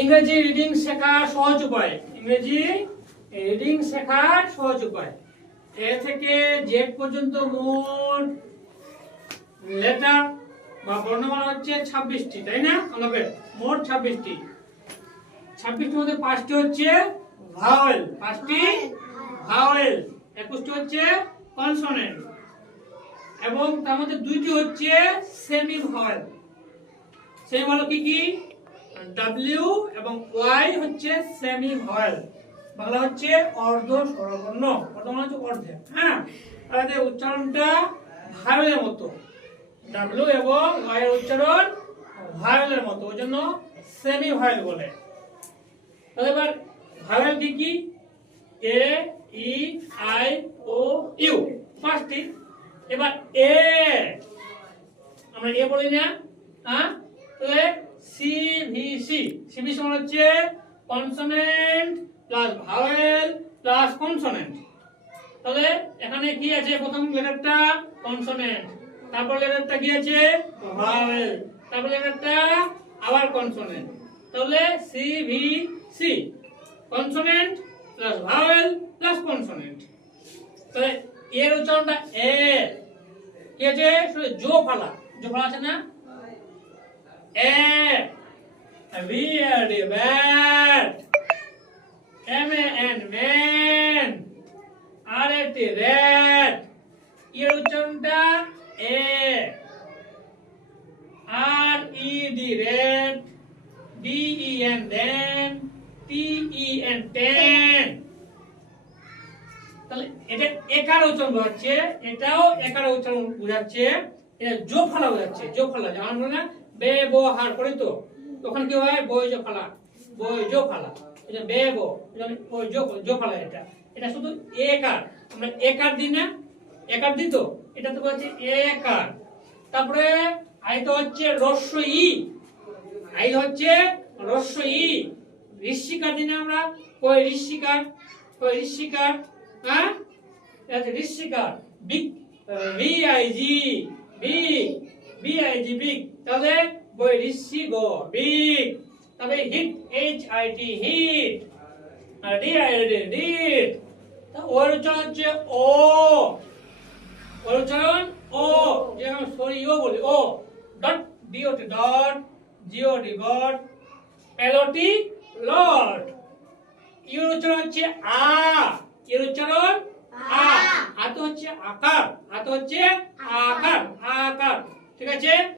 ইংরেজি রিডিং শেখার সহজ উপায়। ইংরেজি রিডিং শেখার সহজ উপায়। এ থেকে জেড পর্যন্ত মোট লেটার বা বর্ণমালা হচ্ছে 26টি, তাই না? অলবেট মোট 26টি। 26টির মধ্যে 5টি হচ্ছে ভাওয়েল, 5টি ভাওয়েল, 21টি হচ্ছে কনসোনেন্ট এবং তার মধ্যে 2টি হচ্ছে সেমি ভাওয়েল। সেমি হলো কি কি? ডাব্লিউ এবং ওয়াই হচ্ছে সেমি ভাওয়েল, বাংলা হচ্ছে অর্ধ স্বরবর্ণ। অর্ধ মানে হচ্ছে অর্ধেক। হ্যাঁ, তাহলে উচ্চারণটা ভাওয়েলের মতো, ডাব্লিউ এবং ওয়াই এর উচ্চারণ ভাওয়েলের মতো, ওই জন্য সেমি ভাওয়েল বলে। তাহলে এবার ভাওয়েল কি কি? এ, ই, আই, ও, ইউ, 5টি। এবার এ আমরা এ বলি না? হ্যাঁ, তাহলে সি ভি সি, সিভিসি মানে হচ্ছে consonant plus vowel plus consonant. তাহলে এখানে কি আছে? প্রথম লেটারটা কনসোনেন্ট, তারপর লেটারটা কি আছে? ভাওয়েল, তারপর লেটারটা আবার কনসোনেন্ট। তাহলে C V C, consonant plus vowel plus consonant. তাহলে এর উচ্চারণটা এ কি আছে? শুধু জো ফালা, জো ফালা আছে না? A, v r d bat, m a n man, r a t red. এর উচ্চারণটা এ। R e d red, d e n den, t e n ten. তাহলে এটা একার উচ্চারণ বোঝাচ্ছে, এটাও একার উচ্চারণ বোঝাচ্ছে, এটা জোফালা বোঝাচ্ছে। জোফালা যেমন বলে না ব্যবহার করি, তো তখন কি হয়? বই জোফালা, বই জোফালা, এটা বেব, ওই জোফালা। এটা এটা শুধু একার, আমরা একার দিই না? একার দিই তো, এটা তো বলছে একার। তারপরে আই তো হচ্ছে রস্য ই, আই হচ্ছে রস্য ই। ঋষিকার দিই না আমরা? কই ঋষিকার, কই ঋষিকার। হ্যাঁ, এটা ঋষিকার। Big, v i g, big, b i g big. তাহলে বই ঋষি গো বিগ। তবে hit, h i t hit, আর ডি আই ডি ডিট। ওর উচ্চারণ হচ্ছে ও, ওর উচ্চারণ ও, যেমন সরি ও বলি ও। Dot, d o t dot, g o t god, l o t lord. এর উচ্চারণ হচ্ছে আ, এর উচ্চারণ আ। আ তো হচ্ছে আকার, আ তো হচ্ছে আকার, আকার। ঠিক আছে?